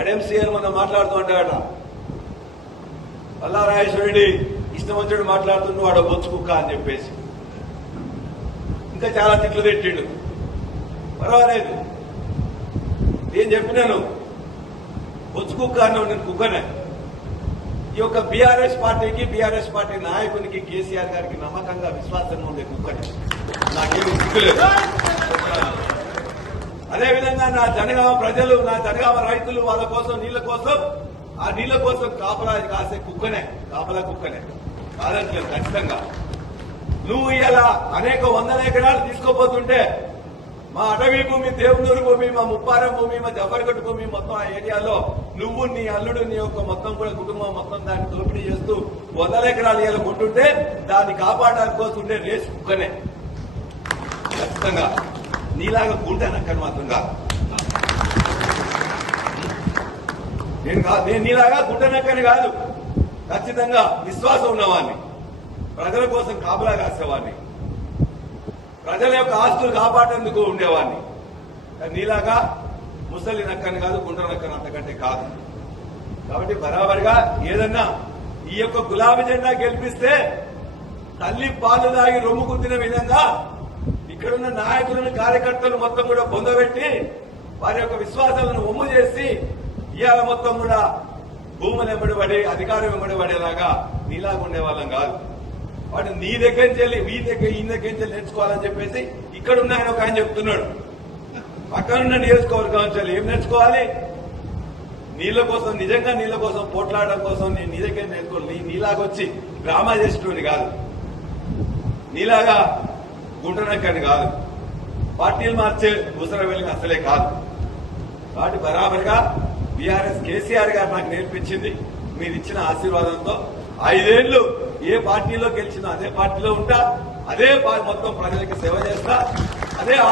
ఎన్ఎంసీఎల్ మనం మాట్లాడుతూ ఉంటాడట. పల్లారాజేశ్వరరెడ్డి ఇష్టం వచ్చాడు మాట్లాడుతుండు, వాడు బొచ్చు కుక్క అని చెప్పేసి ఇంకా చాలా తిట్లు తిట్టిండు. పర్వాలేదు, నేను చెప్పినాను బొచ్చు కుక్క అన్నావు, నేను కుక్కనే. ఈ యొక్క బీఆర్ఎస్ పార్టీకి, బీఆర్ఎస్ పార్టీ నాయకునికి, కేసీఆర్ గారికి నమ్మకంగా విశ్వాసంగా ఉండే కుక్కని. నాకేమి సిగ్గులేదు. అదేవిధంగా నా జనగామ ప్రజలు, నా జనగామ రైతులు వాళ్ళ కోసం, నీళ్ల కోసం, ఆ నీళ్ల కోసం కాపలా కాసే కుక్కనే, కాపలా కుక్కనే కాదట్లేదు ఖచ్చితంగా. నువ్వు ఇలా అనేక వందల ఎకరాలు తీసుకోపోతుంటే మా అటవీ భూమి, దేవునూరు భూమి, మా ముప్పారం భూమి, మా జఫర్గఢ్ భూమి మొత్తం ఆ ఏరియాలో నువ్వు, నీ అల్లుడు, నీ యొక్క మొత్తం కూడా కుటుంబం మొత్తం దాన్ని దోపిడీ చేస్తూ వందల ఎకరాలు ఇలా కొట్టుంటే దాన్ని కాపాడడానికి కోస్తుంటే రేసు కుక్కనే ఖచ్చితంగా. నీలాగా గుంటనక్కని మాత్రం కాదు. నేను నీలాగా గుంటనక్కని కాదు. ఖచ్చితంగా విశ్వాసం ఉన్నవాడిని, ప్రజల కోసం కాపలా కాసేవాడిని, ప్రజల యొక్క ఆస్తులు కాపాడేందుకు ఉండేవాడిని. నీలాగా ముసలి నక్కని కాదు, గుండ్ర నక్కని అంతకంటే కాదు. కాబట్టి బరాబర్గా ఏదన్నా ఈ యొక్క గులాబీ జెండా గెలిపిస్తే తల్లి పాలు దాగి రొమ్ము గుద్దిన విధంగా ఇక్కడున్న నాయకులను, కార్యకర్తలు మొత్తం కూడా పొందబెట్టి వారి యొక్క విశ్వాసాలను ఒమ్ము చేసి ఇవాళ మొత్తం కూడా భూములు వెంబడిపడి, అధికారం వెంబడిపడేలాగా నీలాగా ఉండేవాళ్ళం కాదు. వాడు నీ దగ్గర నుంచి వెళ్ళి ఈ దగ్గర నుంచి నేర్చుకోవాలని చెప్పేసి ఇక్కడున్న ఆయన ఒక ఆయన చెప్తున్నాడు. పక్కనున్న నియోజకవర్గం నుంచి ఏం నేర్చుకోవాలి? నీళ్ల కోసం, నిజంగా నీళ్ల కోసం పోట్లాడడం కోసం నేను నీ దగ్గర నేర్చుకోవాలి. నీలాగొచ్చి డ్రామా చేసేటోని కాదు, నీలాగా గుంటనక్కని కాదు, పార్టీలు మార్చే ముసర వెళ్ళి అసలే కాదు. కాబట్టి బరాబర్గా బీఆర్ఎస్ కేసీఆర్ గారు నాకు నేర్పించింది, మీరు ఇచ్చిన ఆశీర్వాదంతో 5 ఏళ్లు ఏ పార్టీలో గెలిచినా అదే పార్టీలో ఉంటా, అదే మొత్తం ప్రజలకు సేవ చేస్తా, అదే